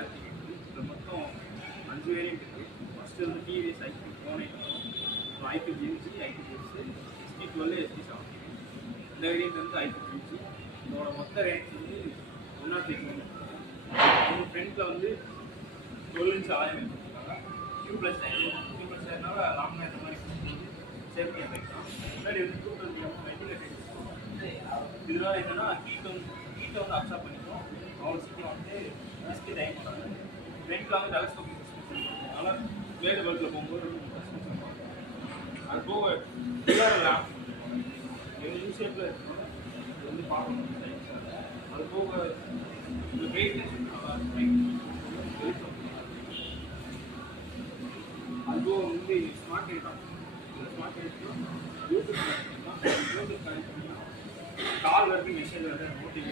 Activate இதில் மொத்தம் 5 variant இருக்குது. ஃபஸ்ட்டு வந்து டிவிஎஸ் ஐக்யூ ஃபோனையும் வரும், IQ GMC, IQ GMC, ST12, ST17. இந்த வேரியன்ட் வந்து ஐக்யூ ஜிஎம்சி. இதோட மொத்த ரேஞ்ச் வந்து 108 கிலோமீட்டர். அவங்க ஃப்ரண்ட்டில் வந்து 12 இன்ச் ஆயம் கொடுத்துருக்காங்க. Q+ டயர்னால லாங்காக இந்த மாதிரி சேஃப்டி எஃபெக்ட் தான். முன்னாடி வந்து 220 வெண்டிலேட்டர். இதனால என்னன்னா ஹீட்டை வந்து அப்சார்ப் பண்ணிக்கும். அவ்வளோ சீக்கிரம் வந்து ரிஸ்க்கு டைம் பண்ணாங்க. ஃப்ரண்ட்டில் வந்து டெலஸ்கோபிக் அதனால வேறு பல்கில் போகும்போது அது போக லேம்ப் யூ ஷேப்பில் இருக்கணும். இது வந்து பார்க்கணும் சைன்ஸாக. அது போக இந்த வெயிட்னஸ் நல்லா அது போக வந்து ஸ்மார்ட் லைட் தான். இந்த ஸ்மார்ட் லைட்லாம் ப்ளூடூத் கனெக்ட் பண்ணால் கால் வரைக்கும் மெசேஜ் வருது, நோட்டிஃபிகேஷன்